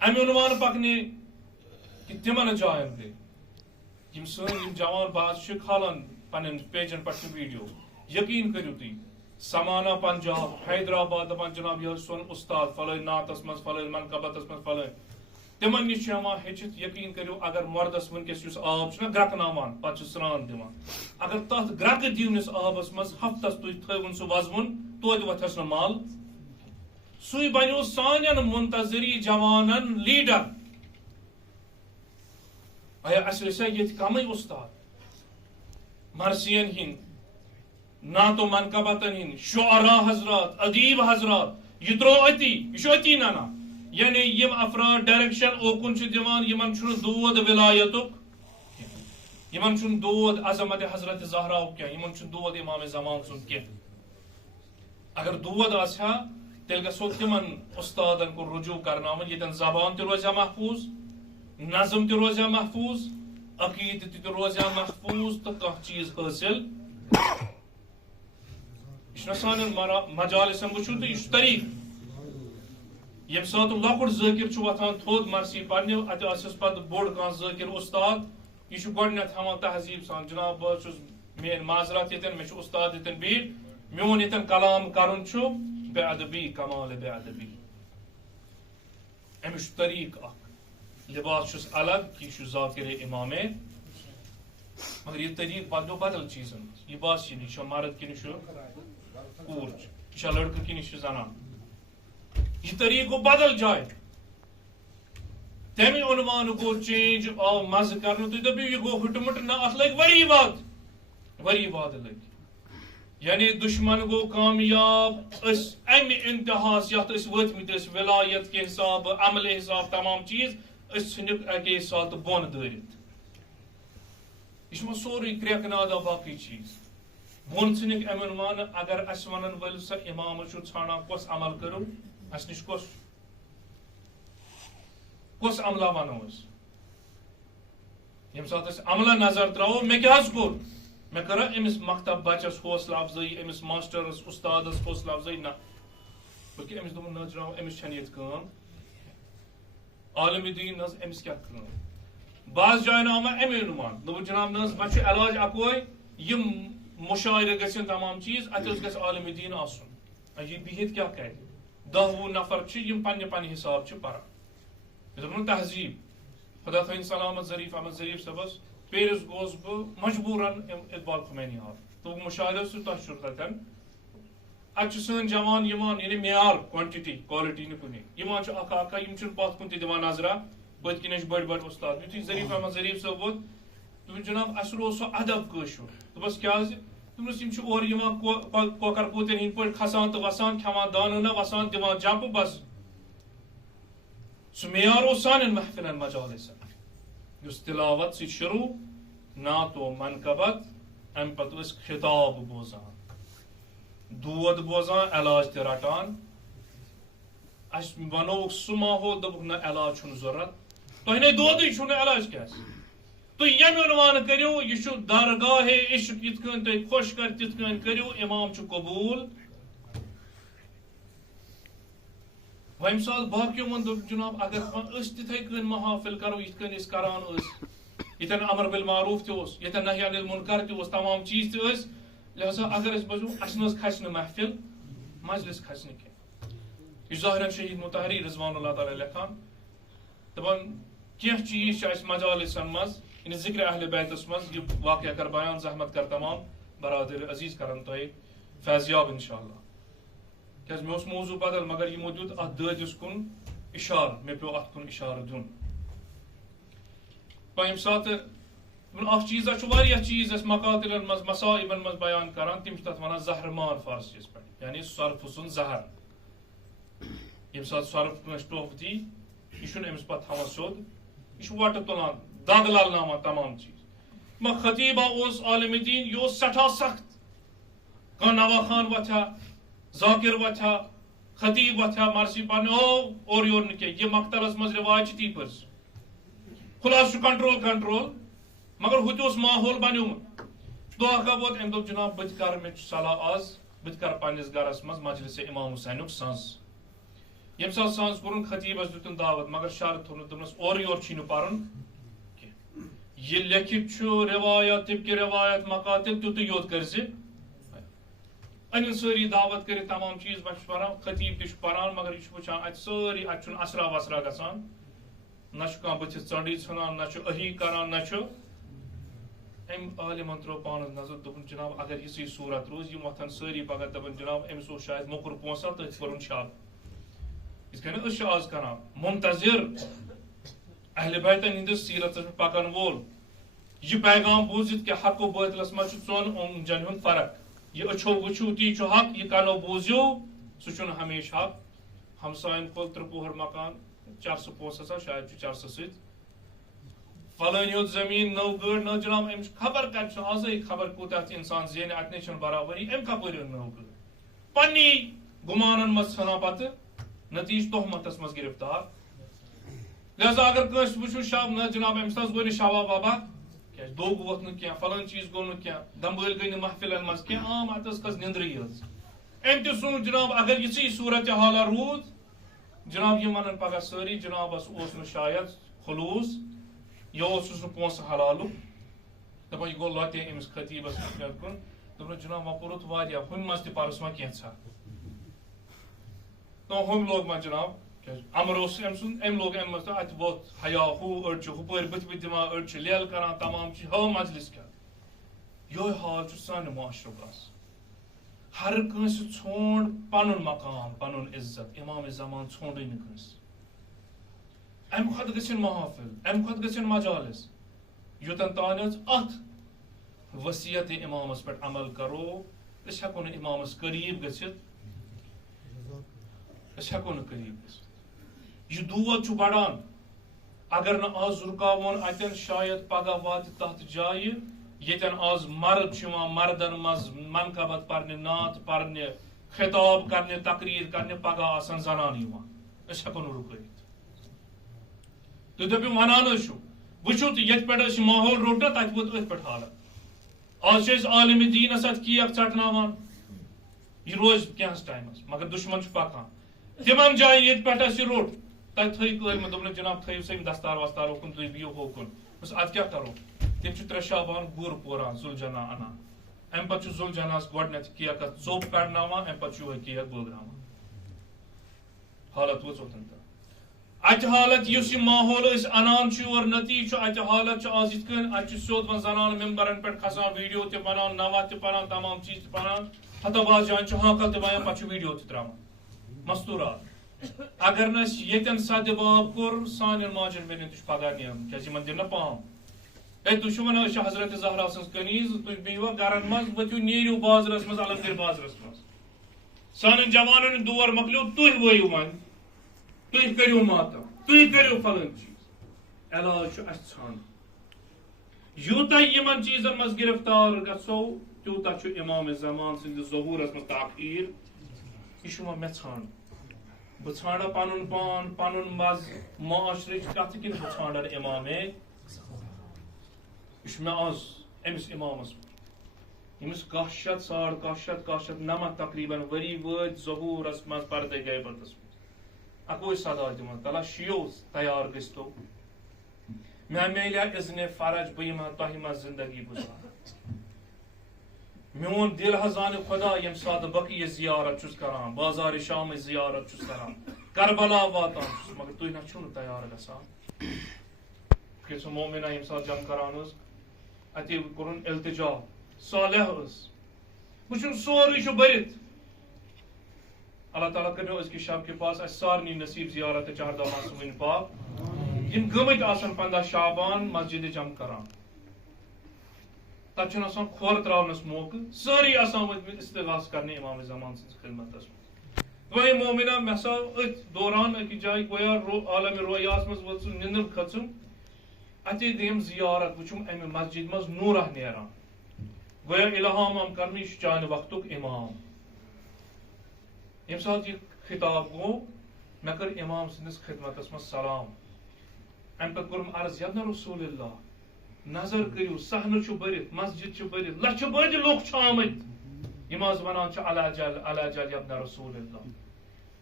امہ عنوان پکنے کہ تمن جائن گئی یم سن جوان باز کھالان پن پیجن پہ ویڈیو یقین کرو تھی سمانا پنجاب حیدرآباد دپان جناب یہ سون استاد فلٲنۍ نعتس مز فلٲنۍ منقبتس مز فلٲنۍ تمن نش ہیچت یقین کرو اگر مردس ونکس اس آب گرکناوان پتہ سران دِوان اگر تر گرک دونس آبس مز ہفتس تھی تھون سہ وزوُن توتہِ وتھس نہٕ مل سُے بنیو سانٮ۪ن منتظری جوانن لیڈر اس ٲسیا ییٚتہِ کمٕے استاد مرثین ہند نعت و منقبتن ہند شعراء حضرات ادیب حضرات یہ ترو اتی یہ اتی نانا یعنی یم افراد ڈائریکشن اوکن دِوان یمن چھُنہٕ دود ولایتُک یمن چھُنہٕ دود عظمت حضرت زہراؤک کینٛہہ یمن چھُنہٕ دود امام زمان سُنٛد کینٛہہ اگر دود آسہِ ہا تیٚلہِ گژھو تمن استادن کُن رجوع کرناوُن ییٚتٮ۪ن زبان تہِ روزِ ہا محفوظ نظم تہِ روزِ ہا محفوظ عقیدٕ تہِ روزِ ہا محفوظ تہٕ کانٛہہ چیٖز حٲصِل یہ سان مجالسن وچھو تو یہ طریق یم سات لکٹ ذاکر وتھان تھوٚد مرثی پرنہِ اتہِ آسٮ۪س پتہٕ بوٚڑ کانٛہہ ذاکر استاد یہ گۄڈنیتھ ہاوان تہذیب سان جناب بہٕ چھُس میٲنۍ معذرت ییٚتٮ۪ن مےٚ چھُ استاد ییٚتٮ۪ن بِہِتھ میون ییٚتٮ۪ن کلام کرُن چھُ بے ادبی کمال بے ادبی أمِس چھُ طریق اکھ لباس چھُس الگ کہ یہ چھُ ذاکر امام مگر یہ طریق بدلو بدل چیزن یہ باس یہ چھُ مرد کِنہٕ چھُ کوٗر یہ چھا لڑکہٕ کِنہٕ یہِ چھِ زنان یہ طریق گو بدل جائے تمہ عنوان گو چینج آو مزٕ کرنہٕ تُہۍ دٔپِو یہِ گوٚو ہُٹمُٹ نہ اتھ لٔگۍ ؤری واد لٔگۍ یعنی دشمن گو کامیاب أسۍ امہِ انتہاس یتھ أسۍ وٲتمٕتۍ ٲسۍ ولایت کے حساب عملے حساب تمام چیز أسۍ ژھٕنِکھ اکے ساتہٕ بۄن دٲرِتھ یہ چھُ سورُے کرٛٮ۪کہٕ نادا باقٕے چیز بۄن ژھٕنِکھ امہِ عنوان اگر اسہِ ونن وٲلۍ سا امام چھُ ژھانڈان کۄس عمل کرو اس نش کس عملہ ونو یم سات اس عملہ نظر ترو مے کیا کور مے کرا امس مکتب بچس حوصلہ افزائی امس ماسٹرس استادس حوصلہ افزائی نہ بلکہ امس دوٚپُن نہ جناب امس چھنہٕ ییٚتہِ کٲم عالم دین نہ امس کیا کٲم بعض جایَن آو مےٚ امے عنوان دوٚپُن جناب نہ مےٚ چھُ علاج اکوے یم مشاعرٕ گژھن تمام چیز اتہِ حظ گژھِ عالم دین آسُن یہ بِہِتھ کیا کرِ 10-20 نفر یم پنہ حساب پران یہ تہذیب خدا تھٲیِن سلامت ظریف احمد ظریف صٲبس پیرس گوس بہ مجبوراً اقبال خمینی ہال تو مشاہدہ سہ تہ چھُ تتٮ۪ن اتہِ چھِ سٲنۍ جوان یِوان یعنی معیار کوانٹٹی کالٹی نہٕ کُنی یِوان چھُ اکھ اکھ یم چھِنہٕ پتھ کُن تہِ دِوان نظرا پٔتۍ کِنۍ ٲسۍ بٔڑۍ استاد یُتھُے ظریف احمد ظریف صٲب ووت دوٚپُن جناب اسہِ روز سُہ ادب کٲشُر دوٚپُس کیازِ دوٚپنَس یم چھِ اورٕ یِوان کۄکر پوٗتٮ۪ن ہٕنٛدۍ پٲٹھۍ کھسان تہٕ وسان کھٮ۪وان دانہٕ نہ وسان دِوان جمپہٕ بس سُہ معیار اوس سانٮ۪ن محفلن مجالسن یُس تلاوت سۭتۍ شروع نعت و منقبت امہِ پتہٕ ٲسۍ خطاب بوزان دود بوزان علاج تہِ رٹان اسہِ ونووُکھ سُہ ماحول دوٚپُکھ نہ علاج چھُنہٕ ضروٗرت تۄہہِ نے دودٕے چھُو نہٕ علاج کیٛاہ تُہۍ ییٚمہِ عنوان کٔرِو یہِ چھُ درگاہ عشق یِتھ کٔنۍ تُہۍ خۄش کر تِتھ کٔنۍ کٔرِو امام چھُ قبوٗل وۄنۍ مثال باقیو ووٚن دوٚپ جناب اگر أسۍ تِتھے کٔنۍ محافل کرو یِتھ کٔنۍ أسۍ کران ٲسۍ ییٚتٮ۪ن امر بالمعروف تہِ اوس ییٚتٮ۪ن نہی انل منکر تہِ اوس تمام چیٖز تہِ ٲسۍ لہذا اگر أسۍ بوزو اسہِ نہ حظ کھسہِ نہٕ محفل مجلس کھسہِ نہٕ کینٛہہ یہِ چھُ ظاہرن شہید مطہری رضوان اللہ تعالیٰ لیکھان دپان کینٛہہ چیٖز چھِ اسہِ مجالسن منٛز یعنی ذکر اہل بیتس منٛز یہِ واقعہ کر بیان زحمت کر تمام برادر عزیز کرن تۄہہِ فیضیاب انشاءاللہ کیازِ مےٚ اوس موضوع بدل مگر یِمو دیُت اتھ دٲدِس کُن اشارٕ مےٚ پیوٚو اتھ کُن اشارٕ دیُن ییٚمہِ ساتہٕ اکھ چیٖزا چھُ واریاہ چیٖز أسۍ مقاتلن منٛز مصائبن منٛز بیان کران تِم چھِ تتھ ونان زہرمان فارسیس پٮ۪ٹھ یعنی سۄرپھٕ سُنٛد زہر ییٚمہِ ساتہٕ سۄرپھ کٲنٛسہِ ٹوٚپھ دی یہِ چھُنہٕ أمِس پتہٕ تھاوان سیوٚد یہِ چھُ وۄٹہٕ تُلان دگ للناوان تمام چیٖز مگر خطیبہ اوس عالم دین یہِ اوس سٮ۪ٹھاہ سخت کانٛہہ نوا خان وتھیا ذاکر وتھیا خطیب وتھیا مرثی پرنہِ اورٕ یورٕ نہٕ کینٛہہ یہِ مقتلس منٛز رِواج چھِ تی پٔرۍ خُلاصہٕ چھُ کنٹرول مگر ہُہ تہِ اوس ماحول بنیومُت دۄہ اکھا ووت أمۍ دوٚپ جناب بہٕ تہِ کرٕ مےٚ چھُ صلاح آز بہٕ تہِ کرٕ پننِس گرس منٛز مجلس امام حُسینُک سٕنٛز یم سات سانس کورن خطیبس دیتن دعوت مگر شرط تھون دمس اور یور چھ پرن یہ لکھت چھو روایت طبق روایت مقاتل تیت یوت کرز ان ساری دعوت کر تمام چیز بچ پران خطیب تہ پران مگر یہ وچان ات ساری ات اثرا وسرا گسان نہ بتس ژنڈی ژھنان نہ اہی کران نہ ام عالمن ترو پانس نظر دپن جناب اگر یہ صورت روز یم وتھن ساری پگہ دپن جناب امس اوس شاید موٚکُر پونسا تٔتھۍ کوٚرُن شب یِتھ کٔنۍ أسۍ چھِ آز کران منتظر اہل بیتن ہندس سیرتس پہ پکن وول یہ پیغام بوزت کہ حق و باطلس مز ژون جن ہند فرق یہ اچھو وچھو تی چھو حق یہ کنو بوزیو سہ ہمیشہ حق ہمسائن کھول ترپوہر مکان چرس پونس ہسا شاید چرس ست فلٲنۍ یوت زمین نو گٲڑ نو جناب امس خبر کت آزے خبر کوتاہ انسان زینہ اتنے چھ برابری ام کپٲرۍ أنۍ نو گٲڑ پننی گمانن مز ژھنان پتہ نتیج تہمتس مز گرفتار لہذا اگر کٲنٛسہِ وٕچھو شب نہ جناب امس گوٚو نہٕ شبا وبا کیٛازِ دوٚگ ووت نہٕ کینٛہہ فلٲنۍ چیٖز گوٚو نہٕ کینٛہہ دمبٲلۍ گٔے نہٕ محفلن منٛز کینٛہہ عام اتھ ٲس کھٔژ نِندرٕے یٲژ أمۍ تہِ سوٗنٛچ جناب اگر یِژٕے صوٗرت حالا روٗد جناب یِم ونن پگاہ سٲری جنابس اوس نہٕ شاید خلوٗص یہ اوسُس نہٕ پونٛسہٕ حلالُک دپان یہِ گوٚو لۄتے أمِس خطیبس کُن دوٚپنس جناب وۄنۍ کوٚرُتھ واریاہ ہُمہِ منٛز تہِ پرُس وۄنۍ کینٛژھا ہُمۍ لوگ وۄنۍ جناب امر اوس أمۍ سُنٛد أمۍ لوگ أمۍ منٛز تہٕ اتہِ ووت حیا ہُہ أڑۍ چھِ ہُپٲرۍ بٕتھِ بٕتھِ دِوان أڑۍ چھِ لیل کران تمام چھِ ہٲو مجلس کیٛاہ یہوے حال چھُ سانہِ معاشرُک آز ہر کٲنٛسہِ ژھونٛڈ پنُن مقام پنُن عزت امام زمان ژھونٛڈٕے نہٕ کٲنٛسہِ امہِ کھۄتہٕ گژھن محافل امہِ کھۄتہٕ گژھن مجالس یوٚتن تانۍ حظ اتھ وصیت امامس پٮ۪ٹھ عمل کرو أسۍ ہٮ۪کو نہٕ امامس قریٖب گٔژھِتھ أسۍ ہٮ۪کو نہٕ قریٖب گٔژھِتھ یہ دود چھُ بڑان اگر نہ آز رُکاوون اتٮ۪ن شاید پگہہ واتہِ تتھ جایہِ ییٚتٮ۪ن آز مرد چھُ یِوان مردن منٛز منقبت پرنہِ نعت پرنہِ خطاب کرنہِ تقریٖر کرنہِ پگہہ آسن زنانہٕ یِوان أسۍ ہٮ۪کو نہٕ رُکٲوِتھ تُہۍ دٔپِو ونان حظ چھُو وٕچھو تہٕ ییٚتہِ پٮ۪ٹھ أسۍ ماحول روٚٹ نا تتہِ ووت أتھۍ پٮ۪ٹھ حالت آز چھِ أسۍ عالمِ دیٖنس اتھ کیک ژٹناوان یہ روزِ کینٛہس ٹایمس مگر دشمن چھُ پکان تمن جاین ییٚتہِ پٮ۪ٹھ اَسہِ یہِ روٚٹ تتہِ تھٲیِو قٲلمہٕ دوٚپنس جناب تھٲیِو سا یِم دستار وستار اوکُن تُہۍ بِہِو ہوکُن بس ادٕ کیٛاہ کرو تِم چھِ ترٛےٚ شابان گُر پوران زُلجنا انان امہِ پتہٕ چھُ زُلجناہس گۄڈٕنیتھ کیکس ژوٚپ کڑناوان امہِ پتہٕ چھُ یِہوے کیک بٲگراوان حالت وٲژ اوٚتن تام اتہِ حالت یُس یہِ ماحول أسۍ انان چھِ یور نتیٖجہٕ چھُ اتہِ حالت چھُ آز یِتھ کٔنۍ اتہِ چھُ سیوٚد وۄنۍ زنانہٕ ممبرن پٮ۪ٹھ کھسان ویڈیو تہِ بنان نوہ تہِ پران تمام چیٖز تہِ پران ہتو بعض جاین چھُ ہانکل تہِ وایان پتہٕ چھُ ویڈیو تہِ تراوان مستوٗرات اگر نہٕ أسۍ ییٚتٮ۪ن سدباب کوٚر سانٮ۪ن ماجٮ۪ن بیٚنٮ۪ن تہِ چھُ پگاہ نیرُن کیٛازِ یِمن دِن نہ پام ہے تُہۍ چھِو ونان أسۍ چھِ حضرت زہرا سٕنٛز کنیٖز تُہۍ بِہِوا گرن منٛز ؤتھِو نیٖرِو بازرس منٛز علمگیر بازرس منٛز سانٮ۪ن جوانن ہُنٛد دور مۄکلیو تُہۍ ؤیِو وۄنۍ تُہۍ کٔرِو ماتم تُہۍ کٔرِو فلٲنۍ چیٖز علاج چھُ اَسہِ ژھانڈُن یوٗتاہ یِمن چیٖزن منٛز گرفتار گژھو تیوٗتاہ چھُ امام زمان سٕنٛدِس ظہوٗرس منٛز تاخیٖر یہِ چھُ وۄنۍ مےٚ ژھانڈُن بہٕ ژھانڈا پنُن پان پنُن مزٕ معاشرٕچ کتھ کِنہٕ بہٕ ژھانڈن امامے یہ مےٚ آز أمِس امامس ییٚمِس 700 تقریٖبن ؤری وٲتۍ ظہوٗرس منٛز پردے غیبتس منٛز اکوے صدا دِوان تلا شِیو تیار گٔژھتو مےٚ میلیا اذنِ فرج بہٕ یِمہٕ ہا تۄہہِ منٛز زندگی گُزاران میون دل حظ زانہِ خۄدا ییٚمہِ ساتہٕ بقیہِ زیارت چھُس کران بازارِ شامٕچ زیارت چھُس کران کربلا واتان چھُس مگر تُہۍ نہ چھِو نہٕ تیار گژھان کہ سۄ مومِنا ییٚمہِ ساتہٕ جنگ کران ٲس اتے کوٚرُن التجا صالح ٲس وٕچھُن سورُے چھُ بٔرِتھ اللہ تعالیٰ کٔرِو أزکہِ شب کے پاس اَسہِ سارنٕے نصیٖب زیارت تہٕ چاردامہ صٲبٕنۍ پاک یِم گٔمٕتۍ آسن 15 شابان مسجدِ جم کران تتہِ چھُنہٕ آسان کھۄر تراونس موقعہٕ سٲری آسان وٲتمٕتۍ استغاث کرنہِ امام زمان سٕنٛزِ خدمتس منٛز وۄنۍ مومِنا مےٚ ہسا أتھۍ دوران أکِس جایہِ گویا عالمِ رویاہس منٛز ؤژٕم نِندٕر کھٔژٕم اتے گٔیم زیارت وٕچھُم امہِ مسجد منٛز نوٗرہ نیران گویا الہام آم کرنہٕ یہِ چھُ چانہِ وقتُک امام ییٚمہِ ساتہٕ یہِ خطاب گوٚو مےٚ کٔر امام سٕنٛدِس خدمتس منٛز سلام امہِ پتہٕ کوٚرُم عرض یبنہ رسول اللہ نظر کٔرِو صحنہٕ چھُ بٔرِتھ مسجد چھِ بٔرِتھ لچھِ بٔدۍ لُکھ چھِ آمٕتۍ یِم حظ ونان چھِ علا جل یبنہ رسول اللہ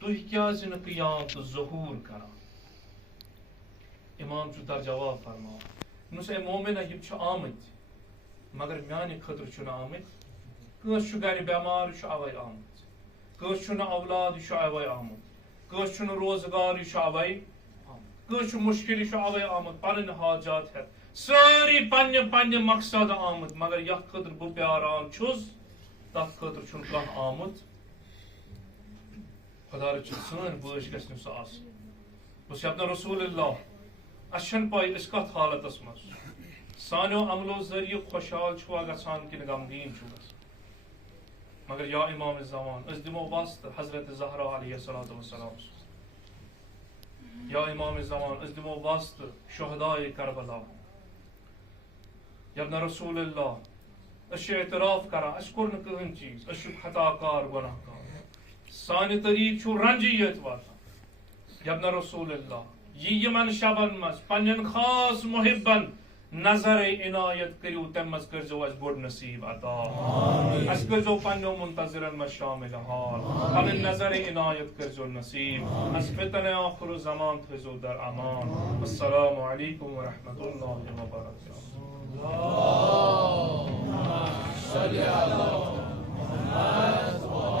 تُہۍ کیٛازِ نہٕ قیام تہٕ ظہوٗر کران؟ امام چھُ در جواب فرماوان دوٚپنَس اے مومِنہ یِم چھِ آمٕتۍ مگر میانہِ خٲطرٕ چھُنہٕ آمٕتۍ کٲنٛسہِ چھُ گرِ بٮ۪مار یہِ چھُ اَوَے آمُت کٲنٛسہِ چھُنہٕ اولاد یہِ چھُ اَوَے آمُت کٲنٛسہِ چھُنہٕ روزگار یہِ چھُ اَوَے آمُت کٲنٛسہِ چھُ مُشکِل یہِ چھُ اَوَے آمُت پَنٕنۍ حاجات ہٮ۪تھ سٲری پنٛنہِ پنٛنہِ مقصد آمٕتۍ مگر یَتھ خٲطرٕ بہٕ پیاران چھُس تَتھ خٲطرٕ چھُنہٕ کانٛہہ آمُت خۄدا رٔچھِنۍ سٲنۍ بٲژ گژھِ نہٕ سُہ آسٕنۍ بہٕ چھُس یَپنا رسول اللہ اَسہِ چھَنہٕ پاے أسۍ کَتھ حالتس منٛز سانیو عملو ذٔریعہٕ خۄشحال چھُوا گژھان کِنہٕ غمگیٖن چھُ گژھان مگر یا امام زمان أسۍ دِمو وستہٕ حضرت زہرا علیہ الصلوۃ والسلام یا امام زمان أسۍ دِمو وستہٕ شہدائے کربلا یبنا رسول اللہ أسۍ چھِ اعتراف کران اَسہِ کوٚر نہٕ کٕہٕنۍ چیٖز أسۍ چھِ خطا کار گۄناہ کار سانہِ طریٖقہٕ چھُ رنجہِ ییٚتہِ واتان یبنا رسول اللہ یہِ یِمن شبن منٛز پننٮ۪ن خاص محبن نظر عنایت کٔرِو تمہِ منٛز کٔرۍزیو اَسہِ بوٚڑ نصیٖب عطا اَسہِ کٔرۍزیو پننیو منتظرن منٛز شامل حال پنٕنۍ نظر عنایت کٔرۍزیو نصیٖب اَسہِ فتنہ آخر الزمان تھٲیزیو در امان السلام علیکم ورحمۃ اللہ وبرکاتہ